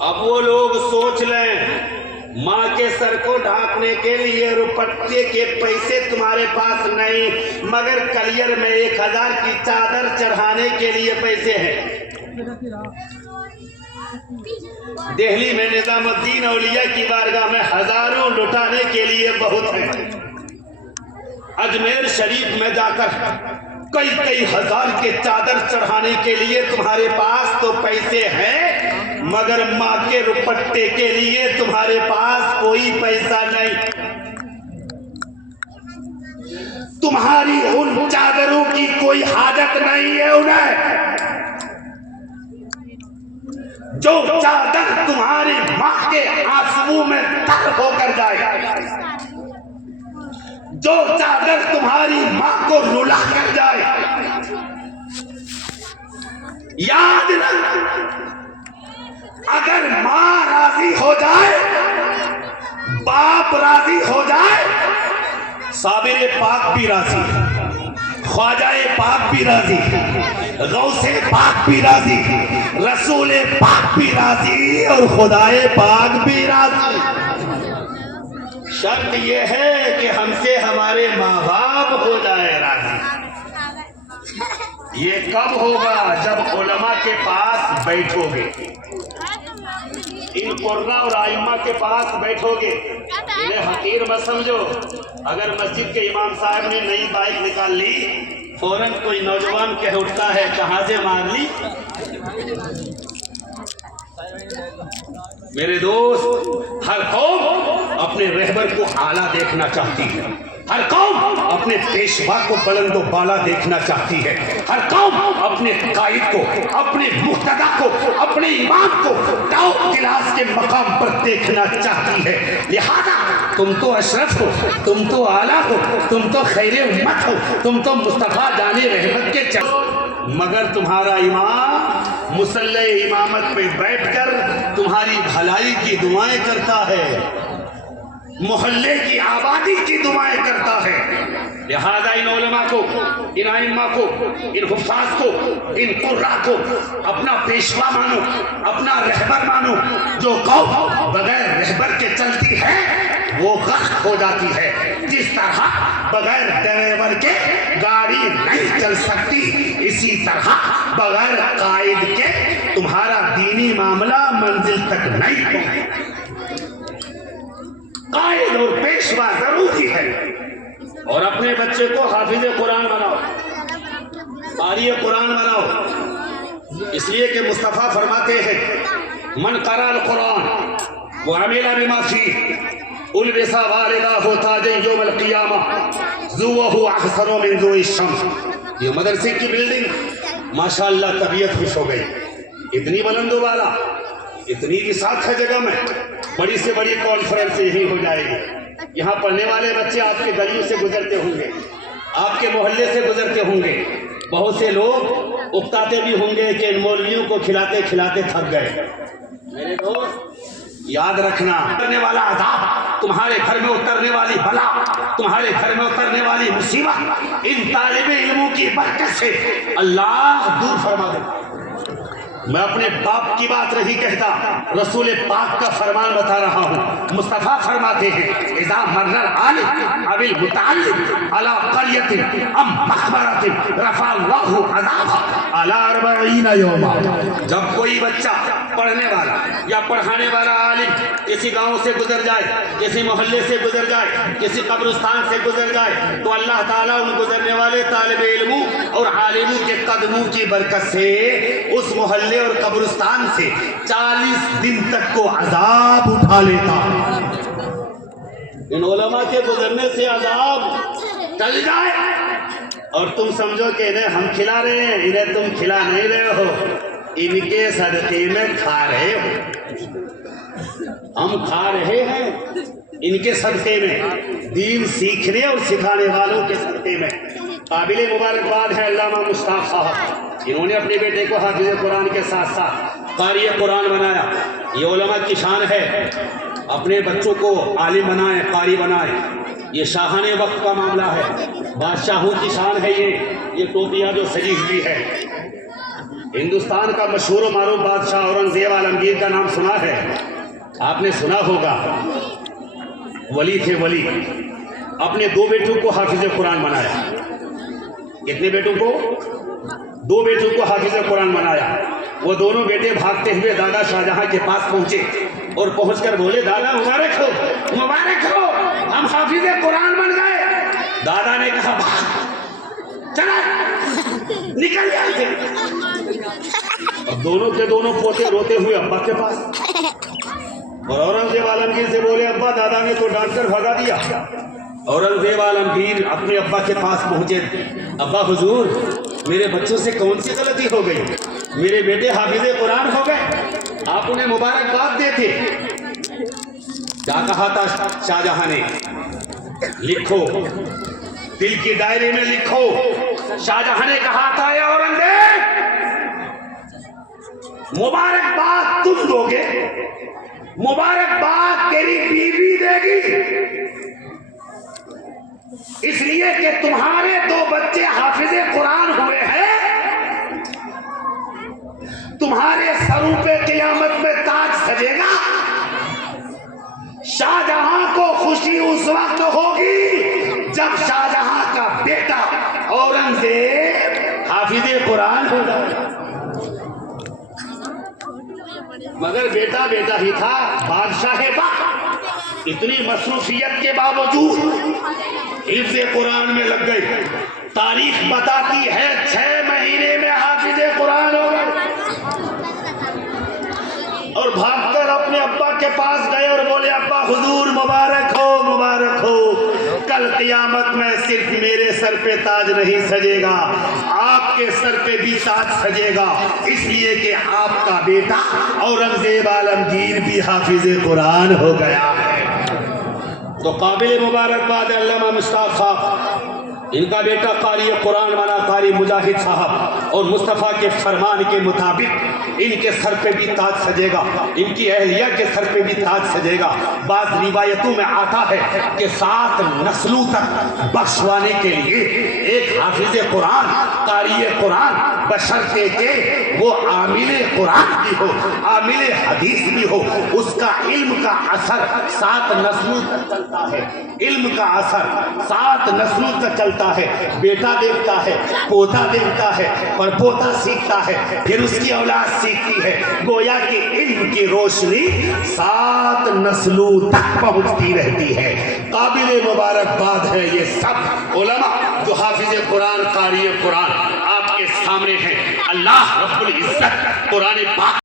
اب وہ لوگ سوچ لیں ماں کے سر کو ڈھانکنے کے لیے روپٹے کے پیسے تمہارے پاس نہیں، مگر کلیر میں 1000 کی چادر چڑھانے کے لیے پیسے ہیں۔ دہلی میں نظام الدین اولیاء کی بارگاہ میں ہزاروں لٹانے کے لیے بہت ہیں۔ اجمیر شریف میں جا کر کئی ہزار کے چادر چڑھانے کے لیے تمہارے پاس تو پیسے ہیں، مگر ماں کے روپٹے کے لیے تمہارے پاس کوئی پیسہ نہیں۔ تمہاری ان چادروں کی کوئی حاجت نہیں ہے انہیں۔ جو چادر تمہاری ماں کے آنسوؤں میں تر ہو کر جائے، جو چادر تمہاری ماں کو رلا کر جائے، یاد رکھ، اگر ماں راضی ہو جائے، باپ راضی ہو جائے، صابر پاک بھی راضی، خواجہ پاک بھی راضی، غوث پاک بھی راضی، رسول پاک بھی راضی، اور خدائے پاک بھی راضی۔ شرط یہ ہے کہ ہم سے ہمارے ماں باپ ہو جائے راضی۔ یہ کب ہوگا؟ جب علماء کے پاس بیٹھو گے، ان قرآن اور ائمہ کے پاس بیٹھو گے، انہیں حقیر مت سمجھو۔ اگر مسجد کے امام صاحب نے نئی بائک نکال لی، فوراً کوئی نوجوان کہہ اٹھتا ہے کہاں سے مار لی؟ میرے دوست، ہر قوم اپنے رہبر کو اعلیٰ دیکھنا چاہتی ہے، ہر قوم اپنے پیشوا کو بلند و بالا دیکھنا چاہتی ہے، ہر قوم اپنے قائد کو، اپنے مقتدا کو، اپنے امام کو ٹاپ کلاس کے مقام پر دیکھنا چاہتی ہے۔ لہذا تم تو اشرف ہو، تم تو اعلیٰ ہو، تم تو خیر امت ہو، تم تو مصطفیٰ جان رحمت کے مگر تمہارا امام مصلی امامت پہ بیٹھ کر تمہاری بھلائی کی دعائیں کرتا ہے، محلے کی آبادی کی دعائیں کرتا ہے۔ لہذا ان علماء کو، ان ائمہ کو، ان حفاظ کو، ان قراء کو اپنا پیشوا مانو، اپنا رہبر مانو۔ جو قوم بغیر رہبر کے چلتی ہے وہ غرق ہو جاتی ہے، جس طرح بغیر ڈرائیور کے گاڑی نہیں چل سکتی، اسی طرح بغیر قائد کے تمہارا دینی معاملہ منزل تک نہیں پہنچے۔ قائد اور پیشوا ضروری ہے، اور اپنے بچے کو حافظ قرآن بناؤ، قاری قرآن بناؤ، اس لیے کہ مصطفیٰ فرماتے ہیں من قرأ القرآن وعمل بما فيه البس والداه تاجا یوم القیامہ ذوہ احسن من ذو الشمس۔ یہ مدرسے کی بلڈنگ ماشاءاللہ طبیعت خوش ہو گئی، اتنی بلند و بالا، اتنی وسعت ہے جگہ میں، بڑی سے بڑی کانفرنس یہی ہو جائے گی۔ یہاں پڑھنے والے بچے آپ کے گلیوں سے گزرتے ہوں گے، آپ کے محلے سے گزرتے ہوں گے، بہت سے لوگ اکتاتے بھی ہوں گے کہ ان مولویوں کو کھلاتے کھلاتے تھک گئے۔ میرے دوست یاد رکھنا، اترنے والا عذاب، تمہارے گھر میں اترنے والی بلا، تمہارے گھر میں اترنے والی مصیبت ان طالب علموں کی برکت سے اللہ دور فرما دے۔ میں اپنے باپ کی بات نہیں کہتا، رسول پاک کا فرمان بتا رہا ہوں۔ مصطفیٰ فرماتے ہیں اذا مر العالم او المتعلم علی قریۃ ام مقبرۃ رفع اللہ عذابها علی 40 یوما۔ جب کوئی بچہ پڑھنے والا یا پڑھانے والا عالم کسی گاؤں سے گزر جائے، کسی محلے سے گزر جائے، کسی قبرستان سے گزر جائے، تو اللہ تعالیٰ ان گزرنے والے طالب علموں اور عالموں کے قدموں کی برکت سے اس محلے اور قبرستان سے 40 دن تک کو عذاب اٹھا لیتا۔ ان علماء کے گزرنے سے عذاب ٹل جائے، اور تم سمجھو کہ انہیں ہم کھلا رہے ہیں، انہیں تم کھلا نہیں رہے ہو، ان کے صدقے میں کھا رہے ہو۔ ہم کھا رہے ہیں ان کے صدقے میں، دین سیکھنے اور سکھانے والوں کے صدقے میں۔ قابل مبارکباد ہے علامہ مشتاق صاحب، انہوں نے اپنے بیٹے کو حافظ قرآن کے ساتھ ساتھ قاری قرآن بنایا۔ یہ علماء کی شان ہے، اپنے بچوں کو عالم بنائیں، قاری بنائیں، یہ شاہان وقت کا معاملہ ہے، بادشاہوں کی شان ہے۔ یہ ٹوپیاں جو سجی ہوئی ہے، ہندوستان کا مشہور و معروف بادشاہ اورنگزیب عالمگیر کا نام سنا ہے؟ آپ نے سنا ہوگا، ولی تھے ولی، اپنے 2 بیٹوں کو حافظ قرآن بنایا۔ کتنے بیٹوں کو؟ 2 بیٹوں کو حافظ قرآن بنایا۔ وہ دونوں بیٹے بھاگتے ہوئے دادا شاہجہاں کے پاس پہنچے اور پہنچ کر بولے، دادا مبارک ہو، مبارک ہو، ہم حافظ قرآن بن گئے۔ دادا نے کہا چلا نکل یہاں سے۔ اب دونوں کے دونوں پوتے روتے ہوئے ابا کے پاس، اور اورنگزیب عالمگیر سے بولے، ابا دادا نے تو ڈانٹ کر بھگا دیا۔ اورنگزیب عالمگیر اپنے ابا کے پاس پہنچے، ابا حضور میرے بچوں سے کون سی غلطی ہو گئی؟ میرے بیٹے حافظ قرآن ہو گئے، آپ انہیں مبارکباد دیتے۔ کیا کہا تھا شاہجہاں نے؟ لکھو، دل کے دائرے میں لکھو۔ شاہجہاں نے کہا تھا، اے اورنگزیب مبارکباد تم دو گے، مبارکباد تیری بیوی دے گی، اس لیے کہ تمہارے 2 بچے حافظ قرآن ہوئے ہیں، تمہارے سروں پہ قیامت میں تاج سجے گا۔ شاہجہاں کو خوشی اس وقت ہوگی جب شاہجہاں کا بیٹا اورنگزیب حافظ قرآن ہوگا۔ مگر بیٹا بیٹا ہی تھا، بادشاہ وقت اتنی مصروفیت کے باوجود حفظ قرآن میں لگ گئی۔ تاریخ بتاتی ہے 6 مہینے میں حافظ قرآن ہو گئے، اور بھاگ کر اپنے ابا کے پاس گئے اور بولے، ابا حضور مبارک ہو، مبارک ہو، کل قیامت میں صرف میرے سر پہ تاج نہیں سجے گا، آپ کے سر پہ بھی تاج سجے گا، اس لیے کہ آپ کا بیٹا اورنگزیب عالمگیر بھی حافظ قرآن ہو گیا ہے۔ تو قابل مبارکباد علامہ مشتاق صاحب، ان کا بیٹا قاری قرآن بنا، قاری مجاہد صاحب، اور مصطفیٰ کے فرمان کے مطابق ان کے سر پہ بھی تاج سجے گا، ان کی اہلیہ کے سر پہ بھی تاج سجے گا۔ بعض روایتوں میں آتا ہے کہ 7 نسلوں تک بخشوانے کے لیے ایک حافظ قرآن، قاری قرآن، بشرطے کہ وہ عامل قرآن بھی ہو، عامل حدیث بھی ہو، اس کا علم کا اثر 7 نسلوں تک چلتا ہے۔ علم کا اثر 7 نسلوں تک چلتا ہے۔ بیٹا دیکھتا ہے، پوتا دیکھتا ہے، پر پوتا سیکھتا ہے، پھر اس کی اولاد سیکھتی ہے، گویا کہ علم کی روشنی 7 نسلوں تک پہنچتی رہتی ہے۔ قابل مبارکباد ہے یہ سب علماء جو حافظ قرآن، قاری قرآن آپ کے سامنے ہیں۔ اللہ رب العزت قرآن پاک